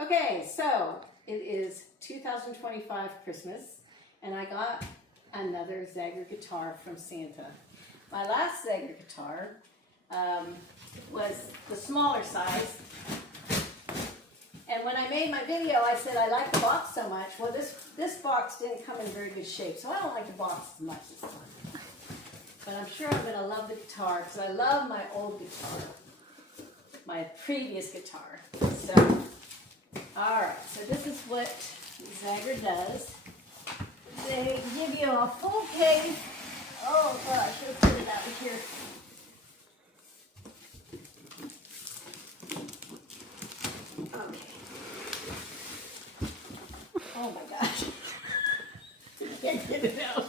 Okay, so it is 2025 Christmas, and I got another Zager guitar from Santa. My last Zager guitar was the smaller size, and when I made my video, I said I like the box so much. Well, this box didn't come in very good shape, so I don't like the box as much this time. But I'm sure I'm going to love the guitar, because I love my old guitar, my previous guitar. So, alright, so this is what Zagger does. They give you a full case. Oh gosh, let's put it out of here. Okay. Oh my gosh. I can't get it out.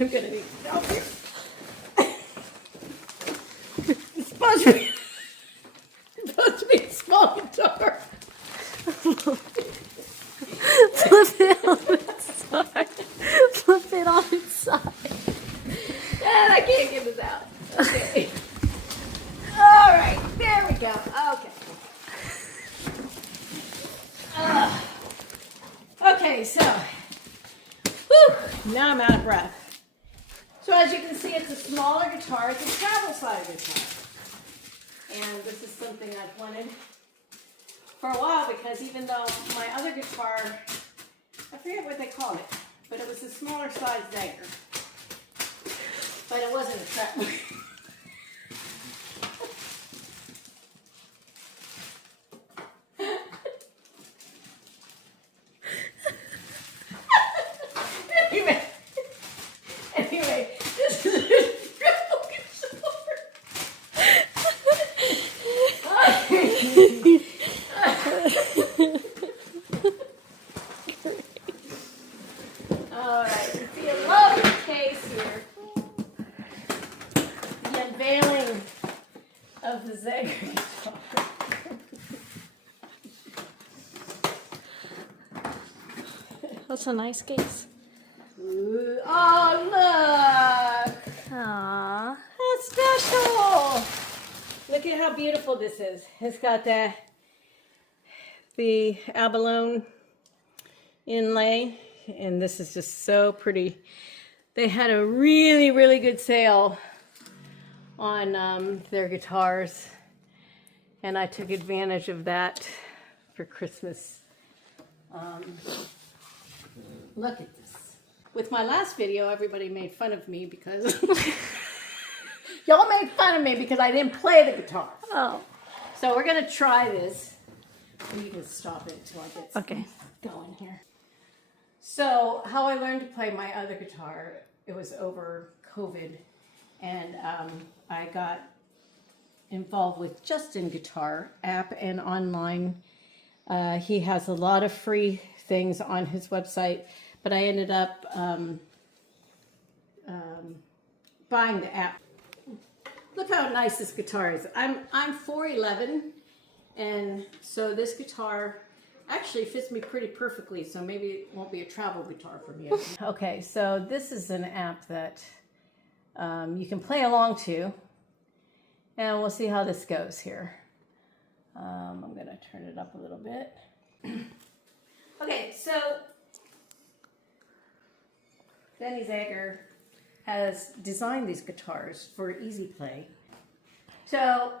I'm going to need it out here. It's supposed to be a small guitar. Flip it on its side. Flip it on its side. And I can't get this out. Okay. All right. There we go. Okay. Okay, so. Whew, now I'm out of breath. So as you can see, it's a smaller guitar. It's a travel size guitar. And this is something I've wanted for a while, because even though my other guitar, I forget what they call it, but it was a smaller size Zagger. But it wasn't a travel. Anyway, this is a travel Alright, you see a lovely case here. The unveiling of the Zager guitar. That's a nice case. Ooh, oh, look! Aww. That's special! Look at how beautiful this is. It's got the abalone inlay, and this is just so pretty. They had a really, really good sale on their guitars, and I took advantage of that for Christmas. Look at this. With my last video, everybody made fun of me because y'all made fun of me because I didn't play the guitar. Oh. So we're gonna try this. You can stop it until I get something going here. So how I learned to play my other guitar, it was over COVID, and I got involved with Justin Guitar app and online. He has a lot of free things on his website, but I ended up buying the app. Look how nice this guitar is. I'm 4'11", and so this guitar actually fits me pretty perfectly, so maybe it won't be a travel guitar for me. Okay, so this is an app that you can play along to, and we'll see how this goes here. I'm going to turn it up a little bit. Okay, so Danny Zagger has designed these guitars for easy play. So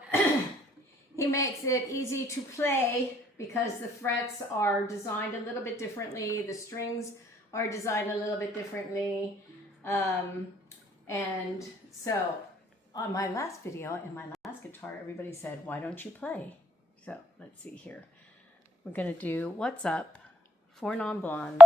he makes it easy to play because the frets are designed a little bit differently, the strings are designed a little bit differently, and so on my last video and my last guitar, everybody said, why don't you play? So let's see here. We're going to do What's Up, 4 Non-Blondes.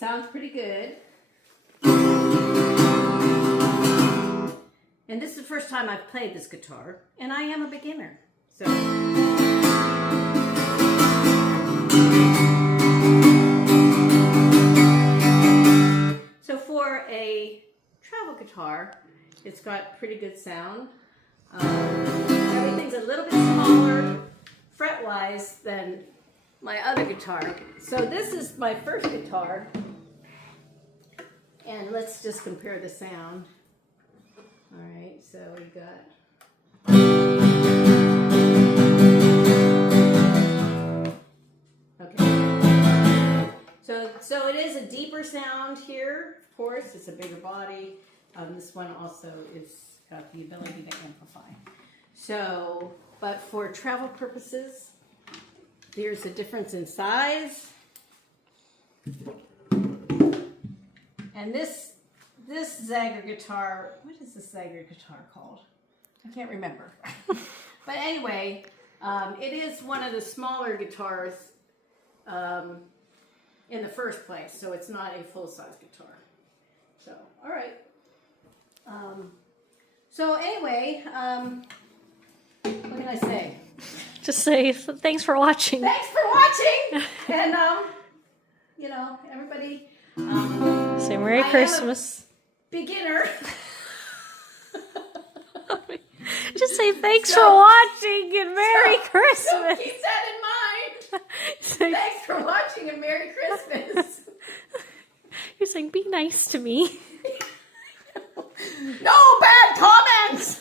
Sounds pretty good. And this is the first time I've played this guitar, and I am a beginner. So for a travel guitar, it's got pretty good sound. Everything's a little bit smaller fret-wise than my other guitar. So this is my first guitar, and let's just compare the sound. All right, so we got. Okay. So it is a deeper sound here. Of course, it's a bigger body. This one also is got the ability to amplify. So, but for travel purposes, there's a difference in size. And this Zager guitar, what is this Zager guitar called? I can't remember. But anyway, it is one of the smaller guitars in the first place, so it's not a full-size guitar. So, all right. So anyway, what can I say? Just say thanks for watching. Thanks for watching, and you know, everybody. Say Merry Christmas. Beginner. Just say thanks for watching and Merry Christmas. So keep that in mind. Thanks for watching and Merry Christmas. You're saying be nice to me. No bad comments.